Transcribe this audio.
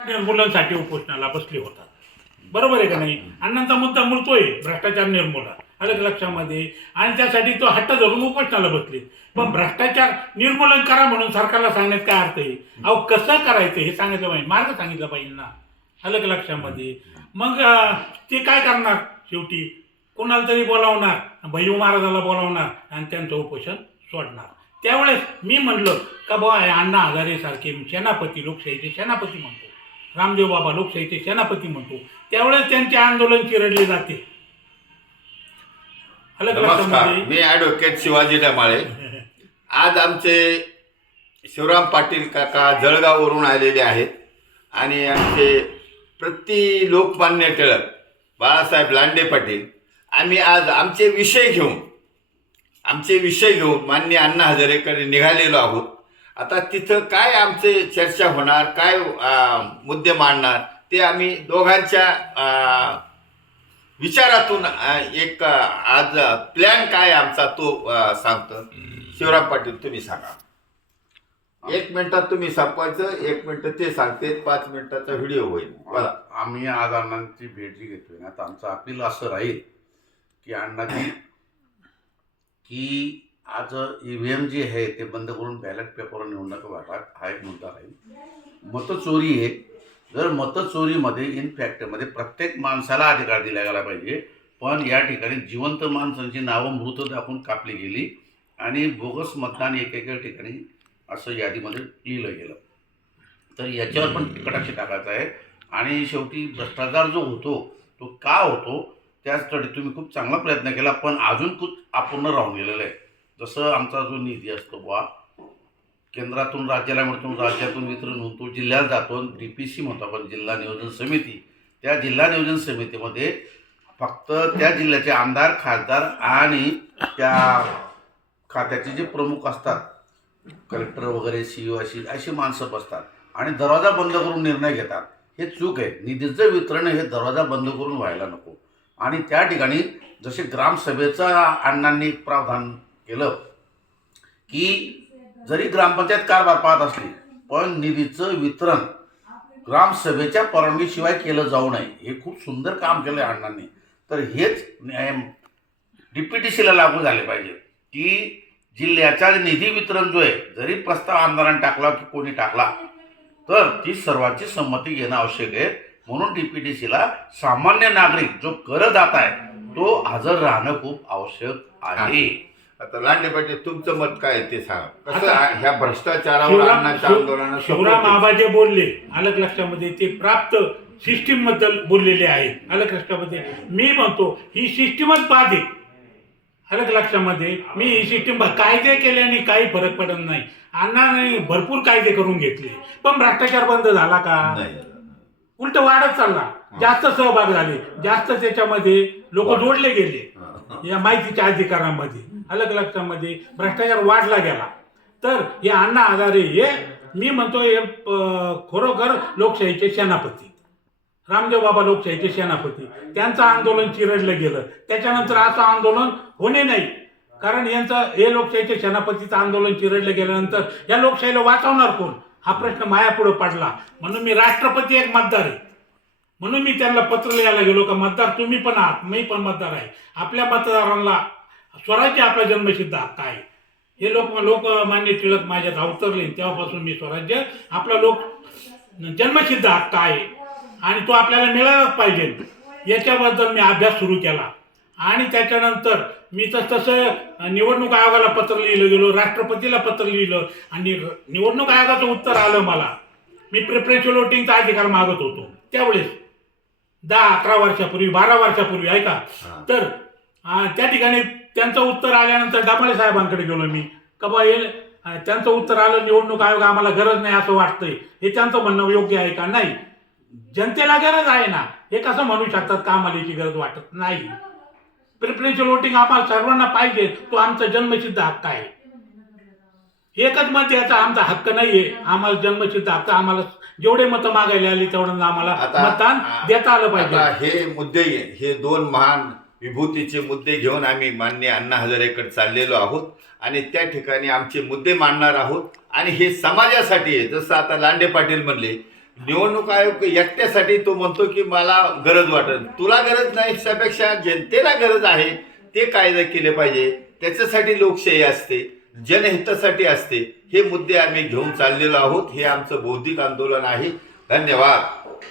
निर्मूलनासाठी उपोषणाला बसले होतात. बरोबर आहे का नाही? अण्णांचा मुद्दा मुळतोय भ्रष्टाचार निर्मूलन, आलं का लक्षामध्ये? आणि त्यासाठी तो हट्ट धरून उपोषणाला बसले. पण भ्रष्टाचार निर्मूलन करा म्हणून सरकारला सांगण्यात काय अर्थ आहे? अहो कसं करायचं हे सांगितलं पाहिजे, मार्ग सांगितलं पाहिजे ना, आलं का लक्षामध्ये? मग ते काय करणार? शेवटी कोणाला तरी बोलावणार, भैयू महाराजाला बोलावणार आणि त्यांचं उपोषण सोडणार. त्यावेळेस मी म्हणलं का बुवा अण्णा हजारे सारखे सेनापती, लोकशाहीचे सेनापती म्हणतो, रामदेव बाबा लोकशाहीचे सेनापती म्हणतो, त्यावेळेस त्यांचे आंदोलन चिरडले जाते. नमस्कार, मी ॲडव्होकेट शिवाजी डमाळे. आज आमचे शिवराम पाटील काका जळगाववरून आलेले आहेत आणि आमचे प्रति लोकमान्य टिळक बाळासाहेब लांडे पाटील, आम्ही आज आमचे विषय घेऊन माननीय अण्णा हजारेकडे निघालेलो आहोत. आता तिथं काय आमचे चर्चा होणार, काय मुद्दे मांडणार, ते आम्ही दोघांच्या विचारातून एक आज प्लॅन काय आमचा तो सांगतो. शिवराम पाटील, तुम्ही सांगा. 1 मिनिटात तुम्ही संपवायचं, 1 मिनिट ते सांगते, 5 मिनिटाचा व्हिडिओ होईल. बघा, आम्ही आज अण्णांची भेट जी घेतोय ना, तर आमचं अपील असं राहील की अण्णाजी की आज EVM जी आहे ते बंद करून बॅलेट पेपरवर निवडणुका वाटा हा एक मुद्दा राहील. मतचोरी आहे, जर मतचोरीमध्ये इनफॅक्टमध्ये प्रत्येक माणसाला अधिकार दिला गेला पाहिजे, पण या ठिकाणी जिवंत माणसांची नावं मृत दाखवून कापली गेली आणि बोगस मतदान एकेका ठिकाणी असं यादीमध्ये लिहिलं गेलं. तर याच्यावर पण कटाक्ष टाकायचा आहे. आणि शेवटी भ्रष्टाचार जो होतो तो का होतो त्यासाठी तुम्ही खूप चांगला प्रयत्न केला, पण अजून खूप अपूर्ण राहून गेलेलं आहे. जसं आमचा जो निधी असतो बुवा केंद्रातून राज्याला मिळतो, राज्यातून वितरण होतो, जिल्ह्यात जातो, DPC म्हणतो आपण, जिल्हा नियोजन समिती. त्या जिल्हा नियोजन समितीमध्ये फक्त त्या जिल्ह्याचे आमदार, खासदार आणि त्या खात्याचे जे प्रमुख असतात, कलेक्टर वगैरे, CEO अशी माणसं बसतात आणि दरवाजा बंद करून निर्णय घेतात. हे चूक आहे. निधीचं वितरण हे दरवाजा बंद करून व्हायला नको. आणि त्या ठिकाणी जसे ग्रामसभेचं अण्णांनी प्रावधान केलं की जरी ग्रामपंचायत कारभार पाहत असली पण निधीचं वितरण ग्रामसभेच्या परवानगीशिवाय केलं जाऊ नये, हे खूप सुंदर काम केलं आहे अण्णांनी. तर हेच DPTCला लागू झाले पाहिजे की जिल्ह्याचा निधी वितरण जो आहे, जरी प्रस्ताव आमदारांनी टाकला की कोणी टाकला तर ती सर्वांची संमती घेणं आवश्यक आहे. म्हणून DPTCला सामान्य नागरिक जो करदाता आहे तो हजर राहणं खूप आवश्यक आहे. आता लांडे पाटील, तुमचं मत काय ते सांगा. कसं ह्या भ्रष्टाचारावर अण्णांच्या आंदोलनात शिवराम आबा जे बोलले, अलग लक्षामध्ये, ते प्राप्त सिस्टीम बद्दल बोललेले आहे. अलग लक्षामध्ये मी म्हणतो ही सिस्टीमच बाद आहे. अलग लक्षामध्ये मी ही सिस्टीम कायदे केल्याने काही फरक पडत नाही. अण्णांनी भरपूर कायदे करून घेतले पण भ्रष्टाचार बंद झाला का? उलट वाढत चालला. जास्त सहभाग झाले, जास्त त्याच्यामध्ये लोक जोडले गेले या माहितीच्या अधिकारांमध्ये. अलग लक्षामध्ये भ्रष्टाचार वाढला गेला. तर हे अण्णा हजारे हे मी म्हणतो हे खरोखर लोकशाहीचे सेनापती, रामदेव बाबा लोकशाहीचे सेनापती. त्यांचं आंदोलन चिरडलं गेलं, त्याच्यानंतर असं आंदोलन होणे नाही. कारण यांचं हे लोकशाहीचे सेनापतीचं आंदोलन चिरडलं गेल्यानंतर या लोकशाहीला वाचवणार कोण हा प्रश्न मायापुढे पडला. म्हणून मी राष्ट्रपती एक मतदार आहे, म्हणून मी त्यांना पत्र लिहायला गेलो का मतदार तुम्ही पण आहात, मी पण मतदार आहे. आपल्या मतदारांना स्वराज्य आपला जन्मसिद्ध हक्क आहे. हे लोकमान्य टिळक माझ्यात अवतरले तेव्हापासून मी स्वराज्य आपला जन्मसिद्ध हक्क आहे आणि तो आपल्याला मिळालाच पाहिजे याच्याबद्दल मी अभ्यास सुरू केला. आणि त्याच्यानंतर मी तसं निवडणूक आयोगाला पत्र लिहिलं गेलो, राष्ट्रपतीला पत्र लिहिलं आणि निवडणूक आयोगाचं उत्तर आलं मला. मी प्रेफरन्शियल वोटिंगचा अधिकार मागत होतो त्यावेळेस 10-11 वर्षापूर्वी, 12 वर्षापूर्वी, ऐका. तर त्या ठिकाणी त्यांचं उत्तर आल्यानंतर डमाळे साहेबांकडे गेलो मी का बा हे त्यांचं उत्तर आलं, निवडणूक आयोग आम्हाला गरज नाही असं वाटतंय. हे त्यांचं म्हणणं योग्य आहे का? नाही, जनतेला गरज आहे ना. हे कसं म्हणू शकतात का आम्हाला याची गरज वाटत नाही? प्रेफरन्शियल वोटिंग आम्हाला सर्वांना पाहिजे, तो आमचा जन्मसिद्ध हक्क आहे. एकच मत याचा आमचा हक्क नाहीये, आम्हाला जन्मसिद्ध हक्क, आम्हाला जेवढे मतं मागायला आली तेवढं आम्हाला मतदान देता आलं पाहिजे. हे मुद्दे, हे 2 महान विभूतीचे मुद्दे घेऊन आम्ही माननीय अण्णा हजारेकडे चाललेलो आहोत आणि त्या ठिकाणी आमचे मुद्दे मांडणार आहोत. आणि हे समाजासाठी आहे. जसं आता लांडे पाटील म्हणले निवडणूक आयोग एकट्यासाठी तो म्हणतो की मला गरज वाटत, तुला गरज नाही त्यापेक्षा जनतेला गरज आहे ते कायदे केले पाहिजे. त्याच्यासाठी लोकशाही असते, जनहितासाठी असते. हे मुद्दे आम्ही घेऊन चाललेलो आहोत. हे आमचं बौद्धिक आंदोलन आहे. धन्यवाद.